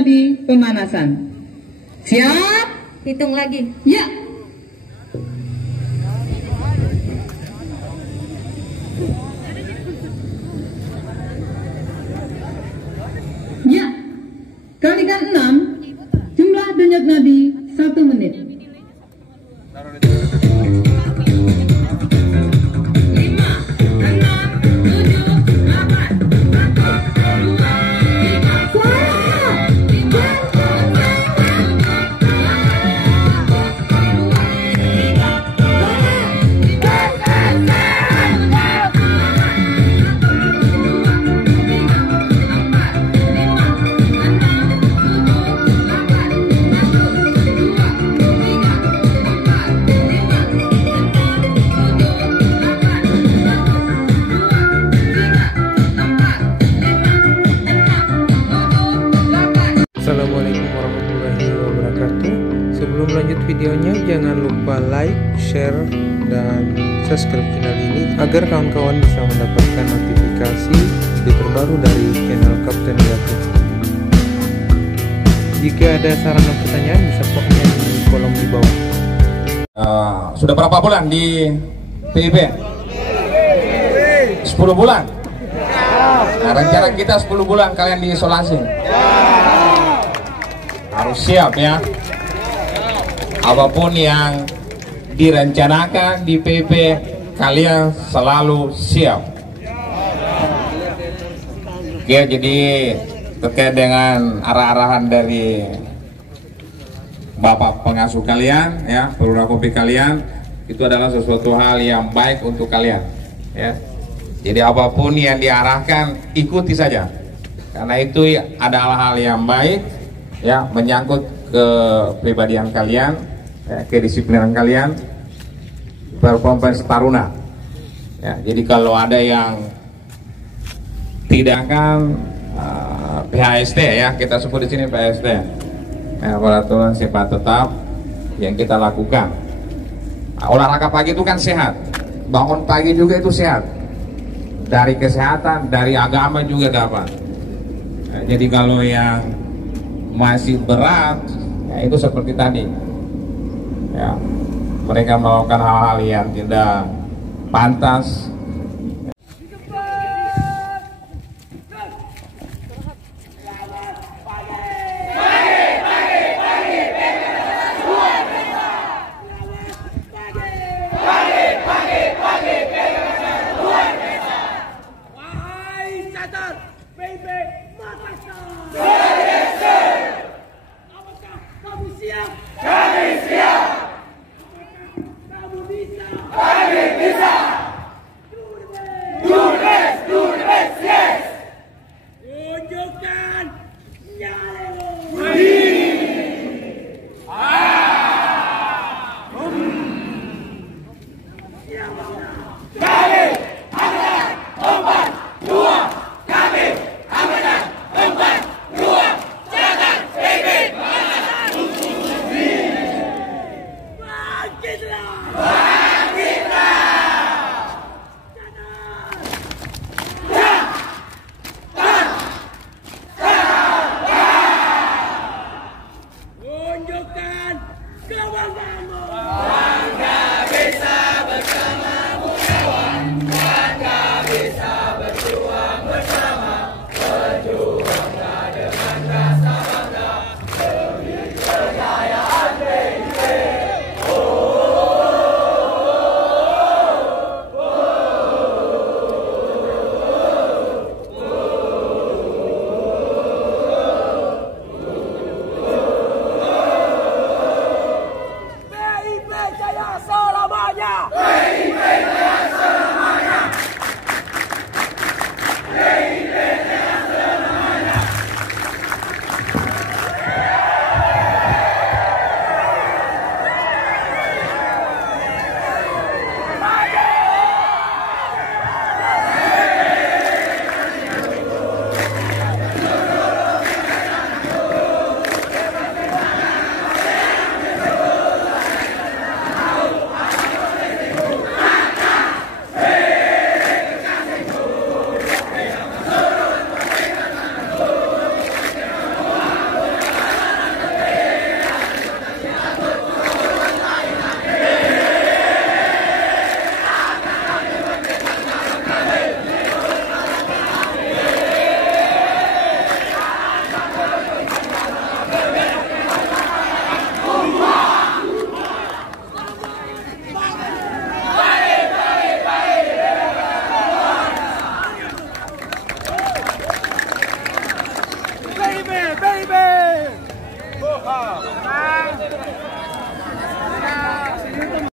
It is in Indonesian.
nadi pemanasan. Siap? Hitung lagi. Ya. Ya. Kalikan 6. Jumlah denyut nadi 1 menit. Assalamualaikum warahmatullahi wabarakatuh. Sebelum lanjut videonya, jangan lupa like, share, dan subscribe channel ini agar kawan-kawan bisa mendapatkan notifikasi video terbaru dari channel Kapten Gatot. Jika ada saran dan pertanyaan, bisa komen di kolom di bawah. Sudah berapa bulan di PIP? 10 bulan. Nah, rencana kita 10 bulan kalian diisolasi. Harus siap ya. Apapun yang direncanakan di PP, kalian selalu siap. Oke, jadi terkait dengan arah-arahan dari Bapak pengasuh kalian, ya, perwira kopi kalian, itu adalah sesuatu hal yang baik untuk kalian, ya. Jadi apapun yang diarahkan, ikuti saja, karena itu adalah hal yang baik, ya, menyangkut kepribadian kalian, ya, kedisiplinan kalian, performance taruna. Ya, jadi kalau ada yang tidak akan PHST, ya, kita sebut di sini PHST, ya, peraturan sifat tetap yang kita lakukan. Nah, olahraga pagi itu kan sehat, bangun pagi juga itu sehat, dari kesehatan, dari agama juga dapat. Nah, jadi kalau yang masih berat, ya, itu seperti tadi, ya, mereka melakukan hal-hal yang tidak pantas.